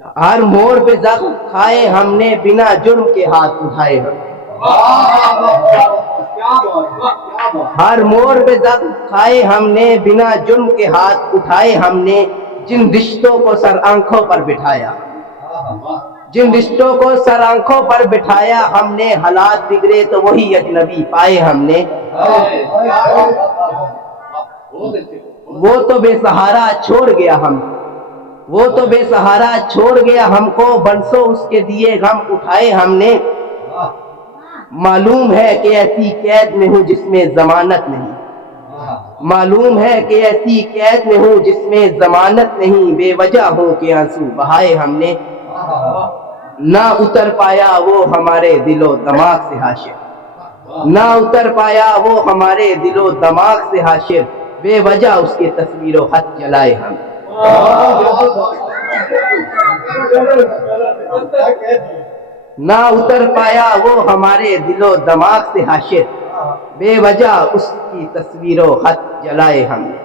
ہر موڑ پہ زخم کھائے ہم نے، بنا جرم کے ہاتھ اٹھائے ہم نے۔ ہر موڑ پہ زخم کھائے ہم نے، بنا جرم کے ہاتھ اٹھائے ہم نے۔ جن رشتوں کو سر آنکھوں پر بٹھایا، جن رشتوں کو سر آنکھوں پر بٹھایا ہم نے، حالات بگڑے تو وہی اجنبی پائے ہم نے۔ وہ تو بے سہارا چھوڑ گیا ہم کو، وہ تو بے سہارا چھوڑ گیا ہم کو، برسوں اس کے دیے غم اٹھائے ہم نے۔ معلوم ہے کہ ایسی قید میں ہوں جس میں ضمانت نہیں، معلوم ہے کہ ایسی قید میں ہوں جس میں ضمانت نہیں، بے وجہ ہو کے آنسو بہائے ہم نے۔ نہ اتر پایا وہ ہمارے دل و دماغ سے حاشر، نہ اتر پایا وہ ہمارے دل و دماغ سے حاشر، بے وجہ اس کے تصویر و خط جلائے ہم۔ نہ اتر پایا وہ ہمارے دل و دماغ سے حاشر، بے وجہ اس کی تصویر و خط جلائے ہم نے۔